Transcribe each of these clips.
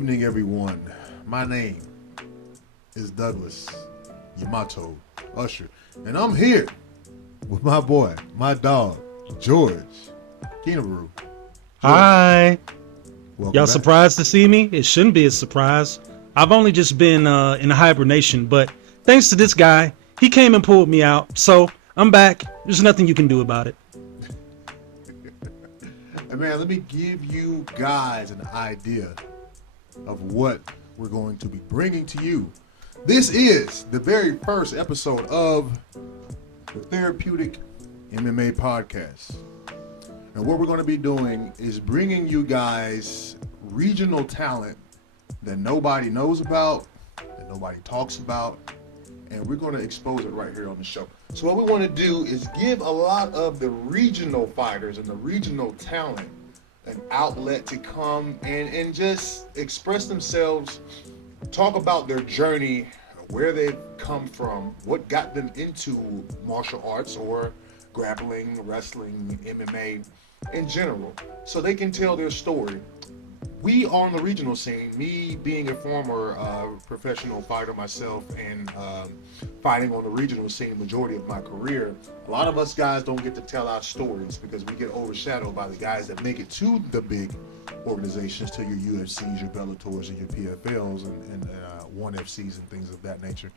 evening, everyone. My name is Douglas Yamato Usher, and I'm here with my boy, my dog, George Kennebrew. Hi. Welcome Y'all back. surprised to see me? It shouldn't be a surprise. I've only just been in hibernation, but thanks to this guy, he came and pulled me out. So I'm back. There's nothing you can do about it. Hey man, let me give you guys an idea of what we're going to be bringing to you. This is the very first episode of the Therapeutic MMA Podcast. And what we're going to be doing is bringing you guys regional talent that nobody knows about, that nobody talks about, and we're going to expose it right here on the show. So what we want to do is give a lot of the regional fighters and the regional talent an outlet to come and just express themselves, talk about their journey, where they've come from, what got them into martial arts or grappling, wrestling, MMA in general, so they can tell their story. We on the regional scene, me being a former professional fighter myself and fighting on the regional scene majority of my career, a lot of us guys don't get to tell our stories because we get overshadowed by the guys that make it to the big organizations, to your UFCs, your Bellators, and your PFLs and 1FCs and things of that nature.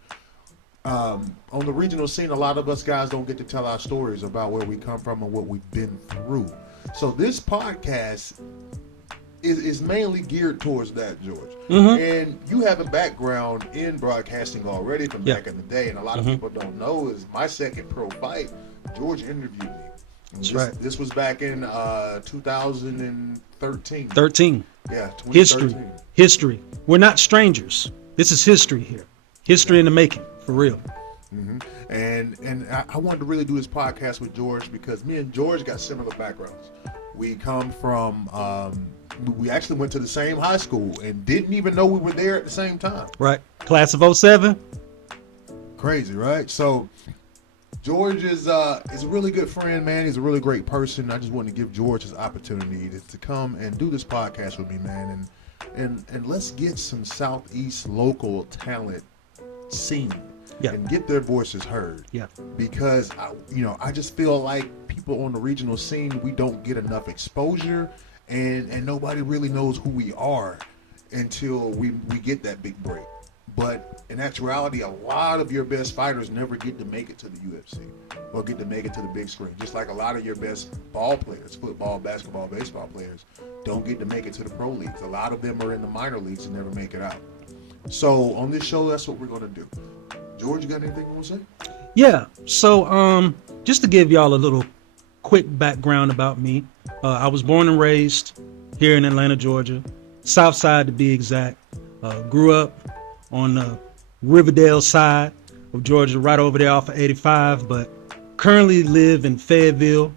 On the regional scene, a lot of us guys don't get to tell our stories about where we come from and what we've been through. So this podcast is mainly geared towards that, George. Mm-hmm. And you have a background in broadcasting already from back in the day, and a lot of people don't know is my second pro fight, George interviewed me. That's right. This was back in 2013. 13. Yeah, 2013. History. We're not strangers. This is history here. History in the making, for real. Mm-hmm. And I wanted to really do this podcast with George because me and George got similar backgrounds. We come from, we actually went to the same high school and didn't even know we were there at the same time. Right. Class of 07. Crazy, right? So George is a really good friend, man. He's a really great person. I just wanted to give George his opportunity to come and do this podcast with me, man. And let's get some Southeast local talent seen. Yeah. And get their voices heard. Yeah. Because I just feel like people on the regional scene, we don't get enough exposure, and nobody really knows who we are until we get that big break. But in actuality, a lot of your best fighters never get to make it to the UFC or get to make it to the big screen. Just like a lot of your best ball players, football, basketball, baseball players, don't get to make it to the pro leagues. A lot of them are in the minor leagues and never make it out. So on this show, that's what we're going to do. George, you got anything you want to say? Yeah. So just to give y'all a little quick background about me, I was born and raised here in Atlanta, Georgia, South Side to be exact. Grew up on the Riverdale side of Georgia, right over there off of 85, but currently live in Fayetteville.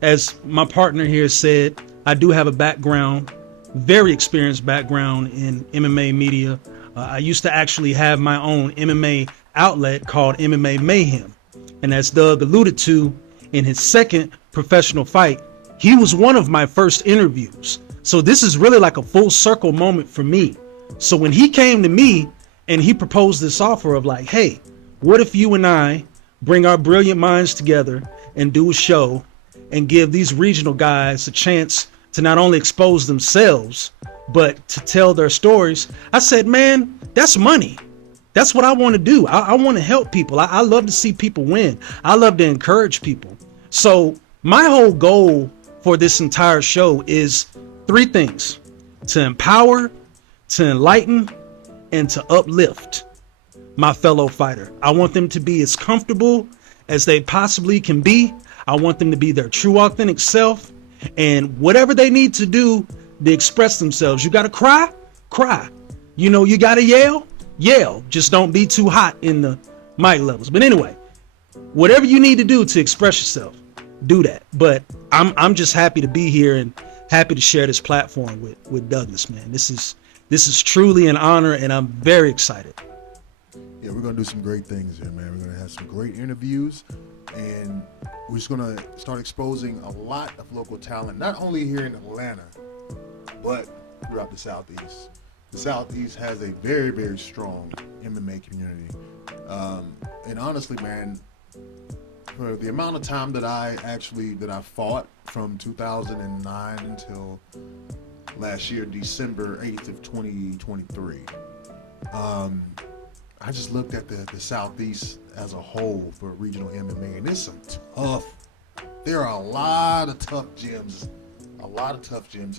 As my partner here said, I do have a background, very experienced background in MMA media. I used to actually have my own MMA outlet called MMA Mayhem. And as Doug alluded to, in his second professional fight, he was one of my first interviews. So this is really like a full circle moment for me. So when he came to me and he proposed this offer of like, hey, what if you and I bring our brilliant minds together and do a show and give these regional guys a chance to not only expose themselves, but to tell their stories. I said, man, that's money. That's what I want to do. I want to help people. I love to see people win. I love to encourage people. So my whole goal for this entire show is three things: to empower, to enlighten, and to uplift my fellow fighter. I want them to be as comfortable as they possibly can be. I want them to be their true, authentic self. And whatever they need to do to express themselves. You got to cry? Cry. You got to yell? Yell. Just don't be too hot in the mic levels. But anyway, whatever you need to do to express yourself, do that. But I'm just happy to be here and happy to share this platform with Douglas, man. This is truly an honor, and I'm very excited. Yeah, we're going to do some great things here, man. We're going to have some great interviews, and we're just going to start exposing a lot of local talent, not only here in Atlanta, but throughout the Southeast. the Southeast has a very, very strong MMA community. And honestly, man, for the amount of time that I fought from 2009 until last year, December 8th of 2023, I just looked at the Southeast as a whole for regional MMA, and there's some tough. There are a lot of tough gyms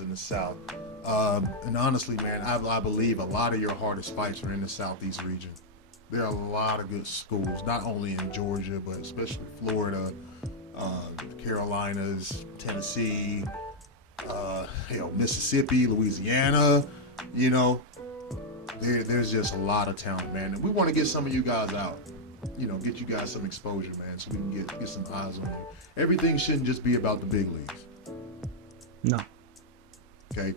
in the South. And honestly, man, I believe a lot of your hardest fights are in the Southeast region. There are a lot of good schools, not only in Georgia, but especially Florida, Carolinas, Tennessee, Mississippi, Louisiana. There's just a lot of talent, man. And we want to get some of you guys out, get you guys some exposure, man, so we can get some eyes on you. Everything shouldn't just be about the big leagues. No. Okay.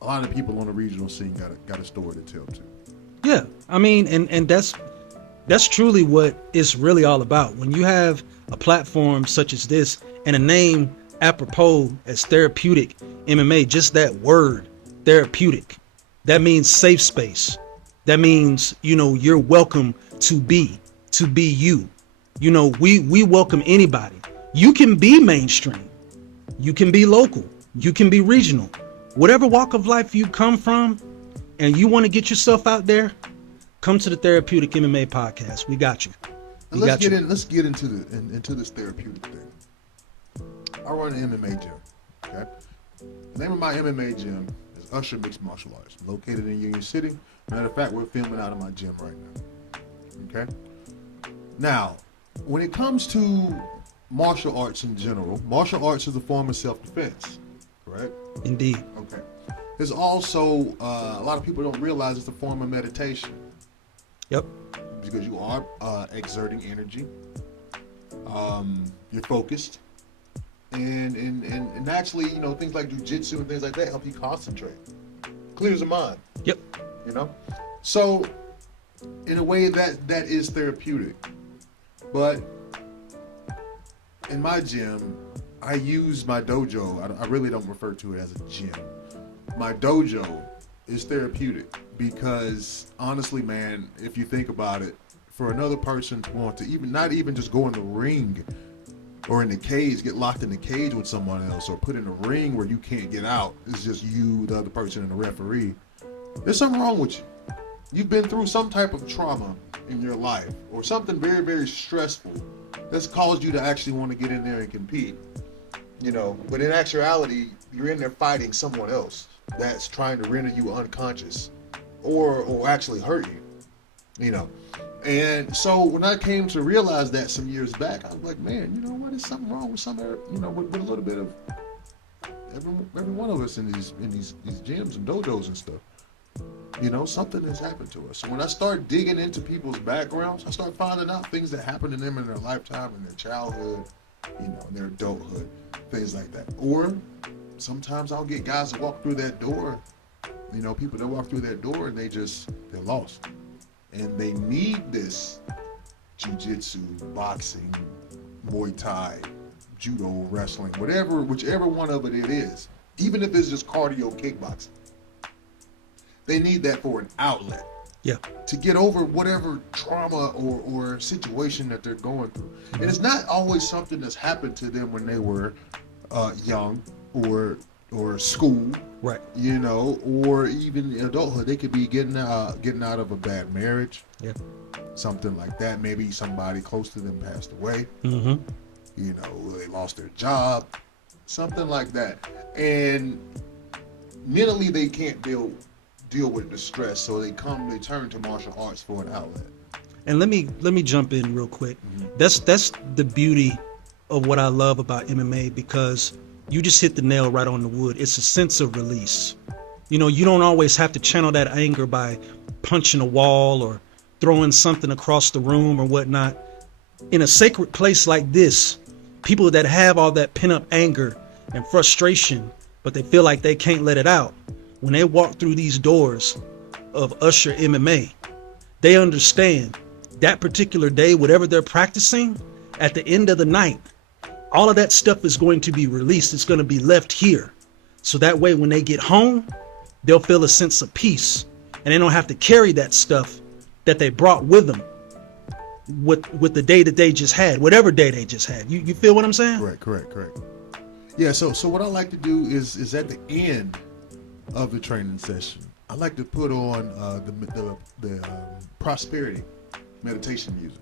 A lot of people on the regional scene got a story to tell too. Yeah, I mean, and that's truly what it's really all about. When you have a platform such as this and a name apropos as Therapeutic MMA, just that word, therapeutic, that means safe space. That means, you're welcome to be you. We welcome anybody. You can be mainstream. You can be local. You can be regional. Whatever walk of life you come from and you want to get yourself out there, come to the Therapeutic MMA Podcast. We got you. Let's get into this therapeutic thing. I run an MMA gym. Okay. The name of my MMA gym is Usher Mixed Martial Arts. I'm located in Union City. Matter of fact, we're filming out of my gym right now. Okay. Now, when it comes to martial arts in general, martial arts is a form of self-defense, correct? Indeed. Okay. There's also a lot of people don't realize it's a form of meditation. Yep. Because you are exerting energy. You're focused, and naturally, things like jujitsu and things like that help you concentrate, clears the mind. Yep. So in a way that is therapeutic, but in my gym, I use my dojo. I really don't refer to it as a gym. My dojo is therapeutic because honestly, man, if you think about it, for another person to want to not even just go in the ring or in the cage, get locked in the cage with someone else, or put in a ring where you can't get out, it's just you, the other person, and the referee. There's something wrong with you. You've been through some type of trauma in your life or something very, very stressful that's caused you to actually want to get in there and compete. But in actuality, you're in there fighting someone else that's trying to render you unconscious or actually hurt you. And so when I came to realize that some years back, I was like, man, you know what? There's something wrong with with a little bit of every one of us in these gyms and dojos and stuff. Something has happened to us. So when I start digging into people's backgrounds, I start finding out things that happened to them in their lifetime, in their childhood, in their adulthood, things like that. Or sometimes I'll get guys that walk through that door, people that walk through that door and they're lost. And they need this jiu-jitsu, boxing, Muay Thai, judo, wrestling, whichever one of it is, even if it's just cardio kickboxing. They need that for an outlet. Yeah. To get over whatever trauma or situation that they're going through. And it's not always something that's happened to them when they were young or school. Right. Or even adulthood. They could be getting out of a bad marriage. Yeah. Something like that. Maybe somebody close to them passed away. Mm-hmm. They lost their job. Something like that. And mentally they can't deal with the stress, so they turn to martial arts for an outlet. And let me jump in real quick. Mm-hmm. That's the beauty of what I love about MMA, because you just hit the nail right on the wood. It's a sense of release. You don't always have to channel that anger by punching a wall or throwing something across the room or whatnot. In a sacred place like this, people that have all that pent up anger and frustration, but they feel like they can't let it out, when they walk through these doors of Usher MMA, they understand that particular day, whatever they're practicing, at the end of the night, all of that stuff is going to be released. It's going to be left here. So that way, when they get home, they'll feel a sense of peace, and they don't have to carry that stuff that they brought with them with the day that they just had, whatever day they just had. You feel what I'm saying? Correct. Yeah, so what I like to do is at the end of the training session, I like to put on the prosperity meditation music,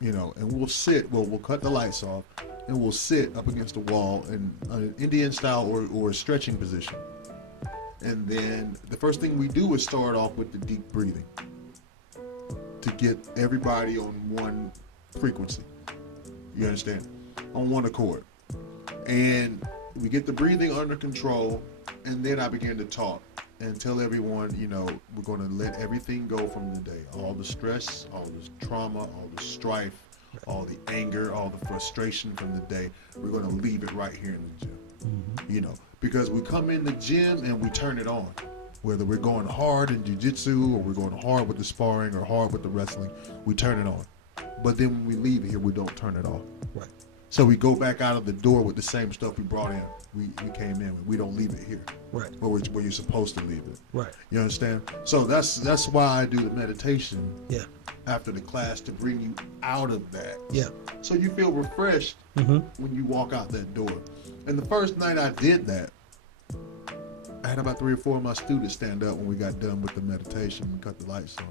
and we'll cut the lights off, and we'll sit up against the wall in an Indian style or a stretching position. And then the first thing we do is start off with the deep breathing to get everybody on one frequency. You understand? On one accord. And we get the breathing under control, and then I begin to talk and tell everyone, we're going to let everything go from the day. All the stress, all the trauma, all the strife, all the anger, all the frustration from the day, we're going to leave it right here in the gym. Because we come in the gym and we turn it on. Whether we're going hard in jiu-jitsu or we're going hard with the sparring or hard with the wrestling, we turn it on. But then when we leave here, we don't turn it off. Right. So we go back out of the door with the same stuff we brought in. We came in with. We don't leave it here. Right. Where you're supposed to leave it. Right. You understand? So that's why I do the meditation. Yeah. After the class, to bring you out of that. Yeah. So you feel refreshed when you walk out that door. And the first night I did that, I had about 3 or 4 of my students stand up when we got done with the meditation and cut the lights on.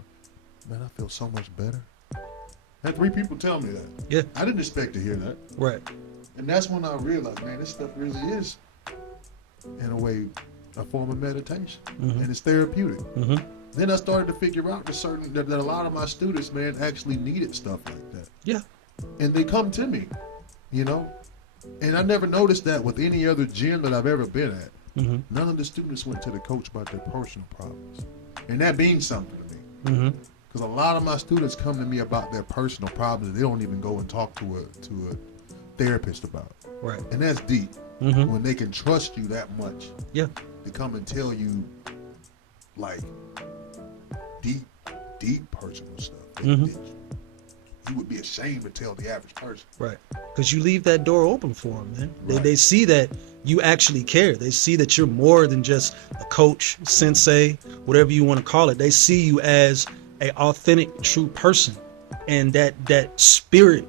Man, I feel so much better. I had 3 people tell me that. Yeah. I didn't expect to hear that. Right. And that's when I realized, man, this stuff really is, in a way, a form of meditation. And it's therapeutic. Then I started to figure out that a lot of my students, man, actually needed stuff like that. Yeah. And they come to me, And I never noticed that with any other gym that I've ever been at. None of the students went to the coach about their personal problems. And that means something to me. Because a lot of my students come to me about their personal problems, and they don't even go and talk to a therapist about it. Right. And that's deep. When they can trust you that much. Yeah. To come and tell you, like, deep personal stuff. You would be ashamed to tell the average person. Right. Because you leave that door open for them, man. Right. They see that you actually care. They see that you're more than just a coach, sensei, whatever you want to call it. They see you as a authentic, true person. And that spirit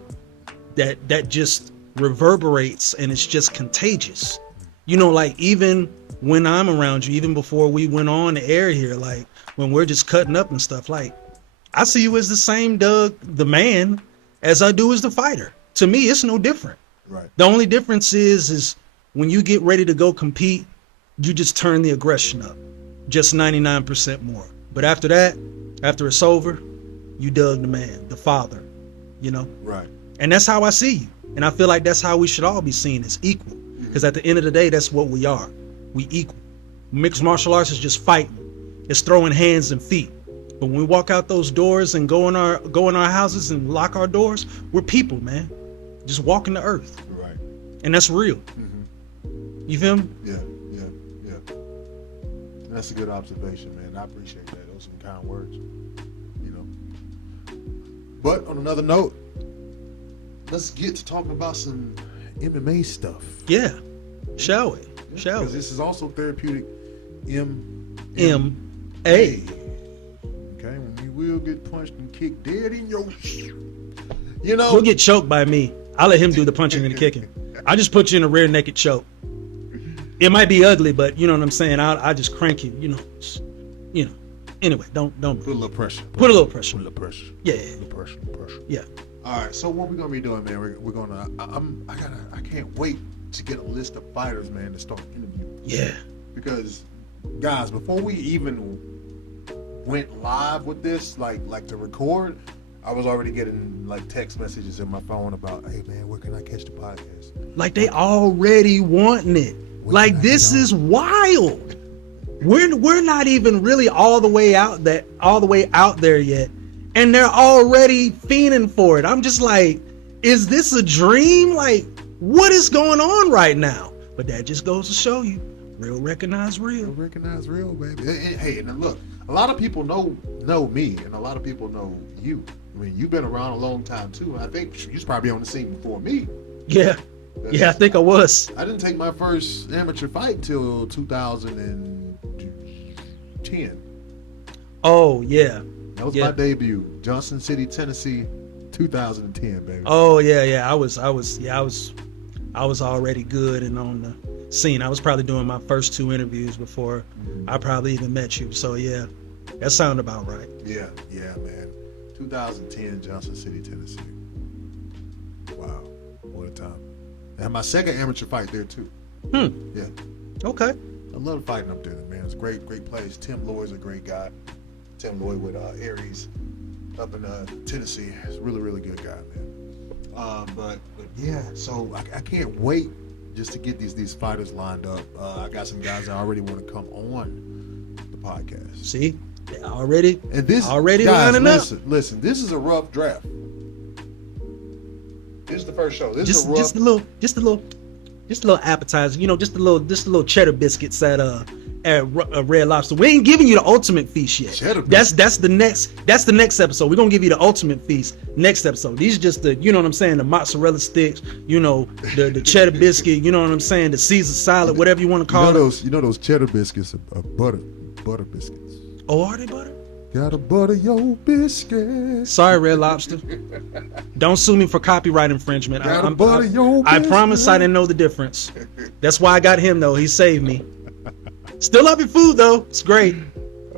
that just reverberates, and it's just contagious. Like, even when I'm around you, even before we went on the air here, like when we're just cutting up and stuff, like, I see you as the same Doug, the man, as I do as the fighter. To me, it's no different. Right. The only difference is when you get ready to go compete, you just turn the aggression up, just 99% more. But after that, after it's over, you Doug the man, the father, Right. And that's how I see you. And I feel like that's how we should all be seen, as equal. Because at the end of the day, that's what we are. We equal. Mixed martial arts is just fighting. It's throwing hands and feet. But when we walk out those doors and go in our houses and lock our doors, we're people, man. Just walking the earth. Right. And that's real. You feel me? Yeah. That's a good observation, man. I appreciate that. Those are some kind words. But on another note, let's get to talking about some MMA stuff. Yeah. Shall we? Shall we? Because this is also therapeutic MMA. Okay, when you will get punched and kicked dead in your You'll get choked by me. I'll let him do the punching and the kicking. I just put you in a rear naked choke. It might be ugly, but you know what I'm saying? I just crank you, Anyway, don't put a little pressure. Put a little pressure. Put a little pressure. Yeah. A little pressure. Yeah. All right, so what we're gonna be doing, man? We're gonna. I can't wait to get a list of fighters, man, to start interviewing. Yeah. Because, guys, before we even went live with this, like to record, I was already getting like text messages in my phone about, hey man, where can I catch the podcast? Like they already wanting it. Like this is wild. We're not even really all the way out there yet, and they're already fiending for it. I'm just like, is this a dream? Like, what is going on right now? But that just goes to show you, real recognize real. Real recognize real, baby. Hey, and look, a lot of people know me, and a lot of people know you. I mean, you've been around a long time too. I think you was probably on the scene before me. Yeah, I think I was. I didn't take my first amateur fight till 2007. 10. Oh yeah. That was my debut. Johnson City, Tennessee, 2010, baby. Oh yeah. I was already good and on the scene. I was probably doing my first 2 interviews before I probably even met you. So yeah, that sounded about right. Yeah, man. 2010, Johnson City, Tennessee. Wow, what a time. I had my second amateur fight there too. Yeah. Okay. I love fighting up there, man. It's a great place. Tim Lloyd's a great guy. Tim Lloyd with Aries up in Tennessee. He's a really, really good guy, man. But yeah, so I can't wait just to get these fighters lined up. I got some guys that already want to come on the podcast. See, already guys, lining listen, up. Listen, this is a rough draft. This is the first show. This is a rough. Just a little appetizer. You know, just a little cheddar biscuits at Red Lobster. We ain't giving you the ultimate feast yet. That's the next episode. We're gonna give you the ultimate feast next episode. These are just the, you know what I'm saying, the mozzarella sticks, you know, the cheddar biscuit, you know what I'm saying, the Caesar salad, whatever you want to call it. You know those cheddar biscuits are butter biscuits. Oh, are they butter? Gotta butter your biscuit. Sorry, Red Lobster. Don't sue me for copyright infringement. I promise I didn't know the difference. That's why I got him though. He saved me. Still love your food though. It's great.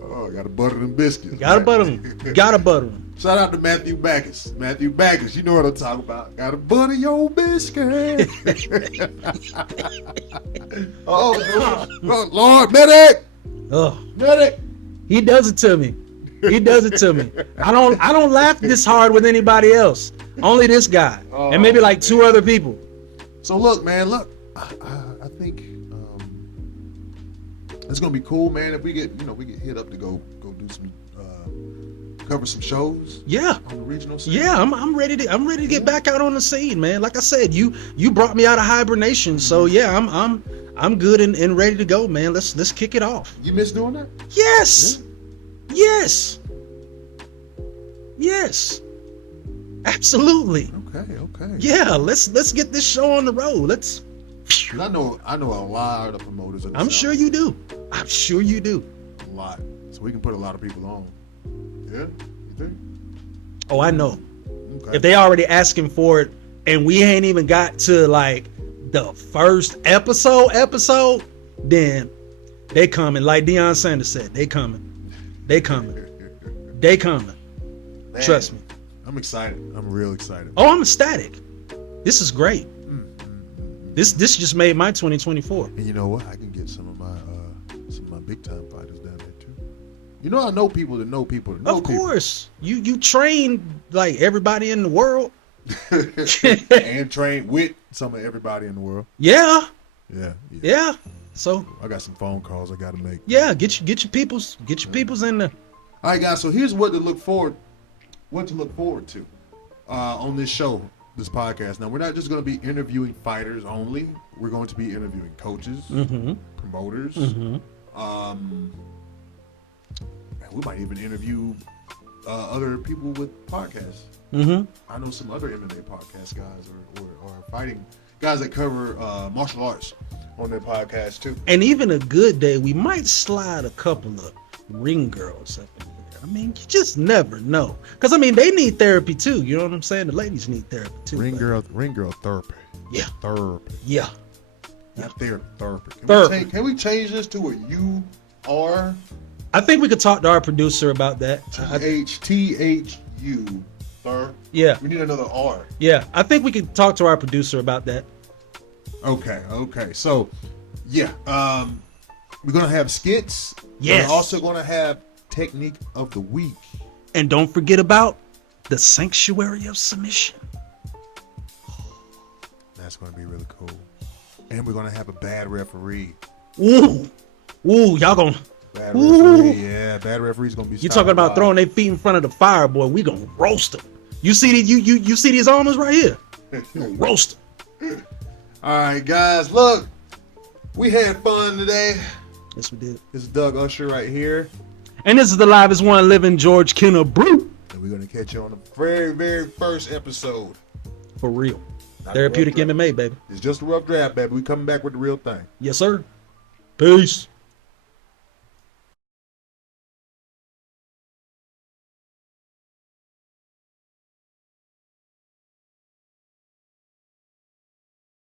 Oh, gotta butter them biscuits. Gotta butter them. Shout out to Matthew Backus. Matthew Backus, you know what I'm talking about. Gotta butter your biscuit. Oh, Lord, medic. Oh, medic. He does it to me. I don't laugh this hard with anybody else. Only this guy and maybe like 2 other people. So look, man, I think it's gonna be cool, man. If we get hit up to go do some cover some shows. Yeah, on the regional scene. Yeah, I'm ready to get back out on the scene, man. Like I said, you brought me out of hibernation, so yeah, I'm good and ready to go, man. Let's kick it off. You miss doing that? Yes. Yeah. Yes. Absolutely. Okay. Yeah, let's get this show on the road. Let's. I know a lot of promoters. I'm sure you do. A lot. So we can put a lot of people on. Yeah, you think? Oh, I know. Okay. If they already asking for it, and we ain't even got to like the first episode, then they coming. Like Deion Sanders said, they coming. Man, trust me. I'm excited. I'm real excited. Oh, I'm ecstatic. This is great. This just made my 2024. And you know what? I can get some of my big time fighters down there too. You know, I know people that know people that know people. Of course. You train like everybody in the world. And train with some of everybody in the world. Yeah. Yeah. So I got some phone calls I gotta make. Yeah, get your peoples in there. All right, guys. So here's what to look forward to on this show, this podcast. Now, we're not just going to be interviewing fighters only. We're going to be interviewing coaches, promoters. We might even interview other people with podcasts. I know some other MMA podcast guys or fighting guys that cover martial arts on their podcast too. And even a good day, we might slide a couple of ring girls up in there. I mean, you just never know. Because, I mean, they need therapy too. You know what I'm saying? The ladies need therapy too. Ring girl therapy. Yeah. Therapy. Yeah. Not therapy. Therapy. Can we change this to a U-R? I think we could talk to our producer about that. T-H-U. Yeah. We need another R. Yeah. I think we could talk to our producer about that. Okay. So, yeah. We're going to have skits. Yes. We're also going to have technique of the week. And don't forget about the sanctuary of submission. That's going to be really cool. And we're going to have a bad referee. Y'all going to... Bad referee, yeah. Bad referee's going to be... You talking about throwing their feet in front of the fire, boy. We going to roast them. You see these, you see these almonds right here? Roast them. All right, guys. Look, we had fun today. Yes, we did. This is Doug Usher right here. And this is the livest one living, George Kennebrew. And we're going to catch you on the very, very first episode. For real. Therapeutic MMA, baby. It's just a rough draft, baby. We coming back with the real thing. Yes, sir. Peace.